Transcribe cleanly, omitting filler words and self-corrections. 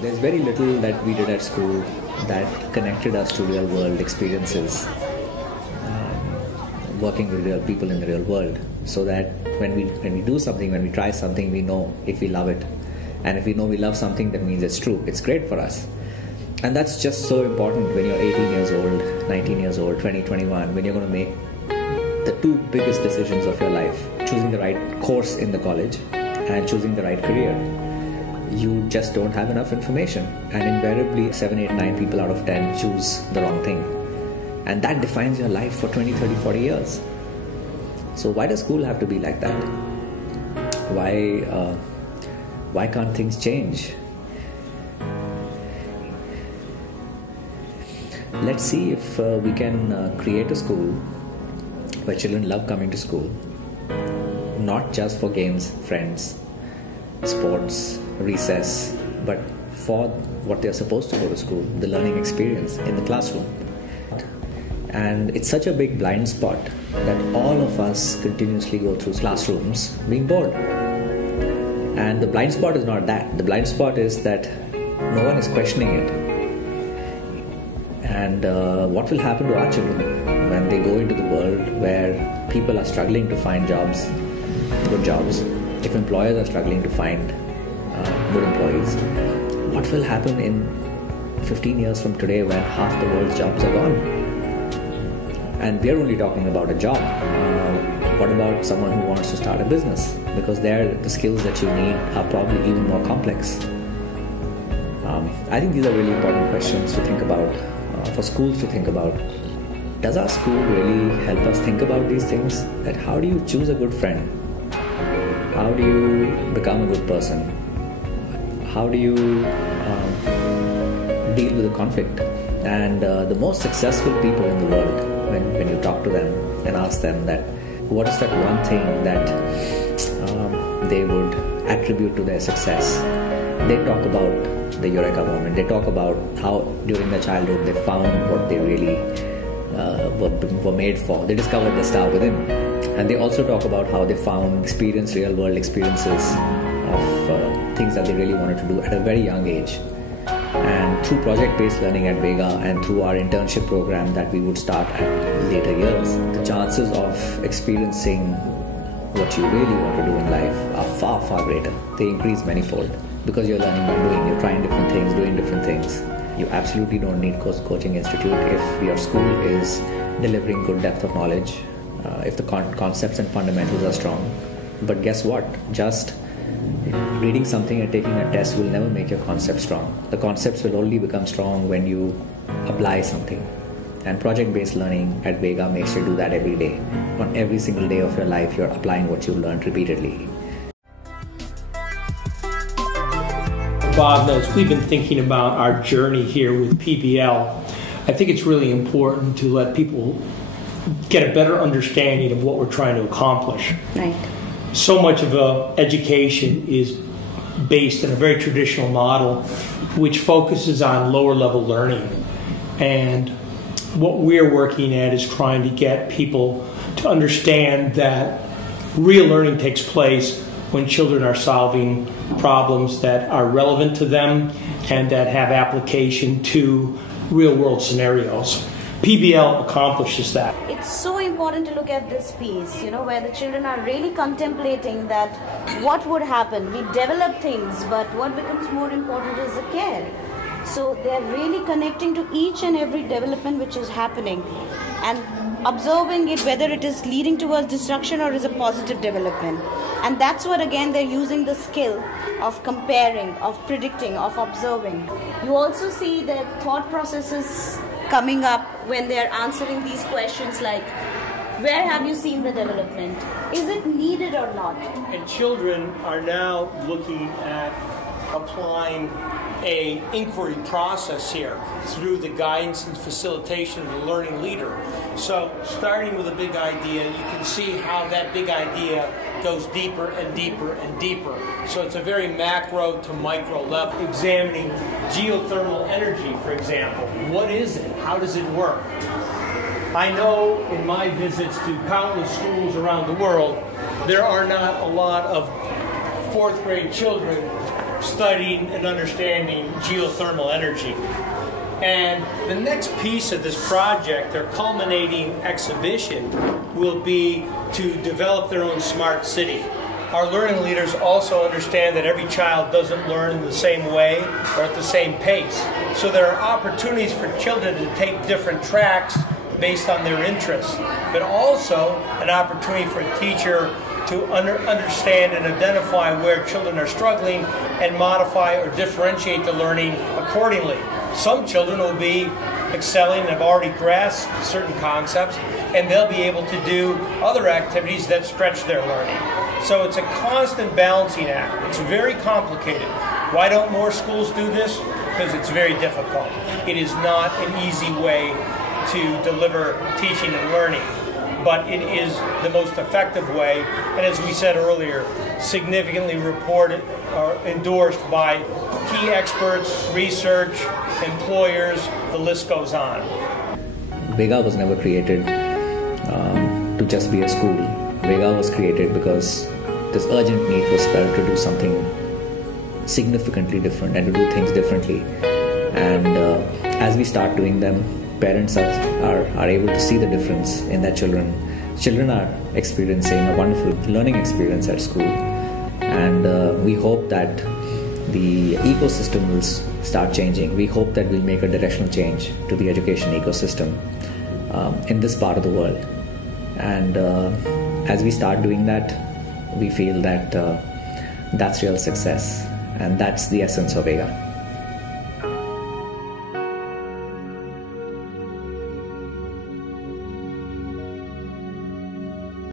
There's very little that we did at school that connected us to real world experiences, working with real people in the real world, so that when we do something, when we try something, we know if we love it. And if we know we love something, that means it's true, it's great for us. And that's just so important when you're 18 years old, 19 years old, 20, 21, when you're going to make the two biggest decisions of your life, choosing the right course in the college and choosing the right career. You just don't have enough information, and invariably 7, 8, 9 people out of 10 choose the wrong thing, and that defines your life for 20, 30, 40 years. So why does school have to be like that? Why can't things change? Let's see if we can create a school where children love coming to school, not just for games, friends, sports, recess, but for what they're supposed to go to school, the learning experience in the classroom. And it's such a big blind spot that all of us continuously go through classrooms being bored. And the blind spot is not that. The blind spot is that no one is questioning it. And what will happen to our children when they go into the world where people are struggling to find jobs, good jobs, if employers are struggling to find good employees? What will happen in 15 years from today when half the world's jobs are gone? And we're only talking about a job. What about someone who wants to start a business? Because there, the skills that you need are probably even more complex. I think these are really important questions to think about, for schools to think about. Does our school really help us think about these things? That how do you choose a good friend? How do you become a good person? How do you deal with a conflict? And the most successful people in the world, when you talk to them and ask them that what is that one thing that they would attribute to their success, they talk about the Eureka moment. They talk about how during their childhood they found what they really were made for. They discovered the star within. And they also talk about how they found real world experiences of things that they really wanted to do at a very young age. And through project-based learning at Vega and through our internship program that we would start at later years, the chances of experiencing what you really want to do in life are far, far greater. They increase manifold because you're learning by doing, you're trying different things, doing different things. You absolutely don't need coaching institute if your school is delivering good depth of knowledge, if the concepts and fundamentals are strong. But guess what? Just reading something and taking a test will never make your concept strong. The concepts will only become strong when you apply something. And project-based learning at Vega makes you do that every day. On every single day of your life, you're applying what you've learned repeatedly. Bob knows we've been thinking about our journey here with PBL. I think it's really important to let people get a better understanding of what we're trying to accomplish. Right. So much of education is based in a very traditional model which focuses on lower level learning. And what we're working at is trying to get people to understand that real learning takes place when children are solving problems that are relevant to them and that have application to real world scenarios. PBL accomplishes that. It's so important to look at this piece, where the children are really contemplating that what would happen. We develop things, but what becomes more important is the care. So they're really connecting to each and every development which is happening and observing it, whether it is leading towards destruction or is a positive development. And that's what, again, they're using the skill of comparing, of predicting, of observing. You also see their thought processes coming up when they're answering these questions like, where have you seen the development? Is it needed or not? And children are now looking at applying an inquiry process here through the guidance and facilitation of the learning leader. So starting with a big idea, you can see how that big idea goes deeper and deeper and deeper. So it's a very macro to micro level. Examining geothermal energy, for example. What is it? How does it work? I know in my visits to countless schools around the world, there are not a lot of fourth grade children studying and understanding geothermal energy. And the next piece of this project, their culminating exhibition, will be to develop their own smart city. Our learning leaders also understand that every child doesn't learn in the same way or at the same pace. So there are opportunities for children to take different tracks based on their interests, but also an opportunity for a teacher to understand and identify where children are struggling and modify or differentiate the learning accordingly. Some children will be excelling and have already grasped certain concepts, and they'll be able to do other activities that stretch their learning. So it's a constant balancing act. It's very complicated. Why don't more schools do this? Because it's very difficult. It is not an easy way to deliver teaching and learning, but it is the most effective way, and as we said earlier, significantly reported or endorsed by key experts, research, employers, the list goes on. Vega was never created to just be a school. Vega was created because this urgent need was felt to do something significantly different and to do things differently. And as we start doing them, parents are able to see the difference in their children. Children are experiencing a wonderful learning experience at school, and we hope that the ecosystem will start changing. We hope that we'll make a directional change to the education ecosystem in this part of the world. And as we start doing that, we feel that that's real success, and that's the essence of Vega.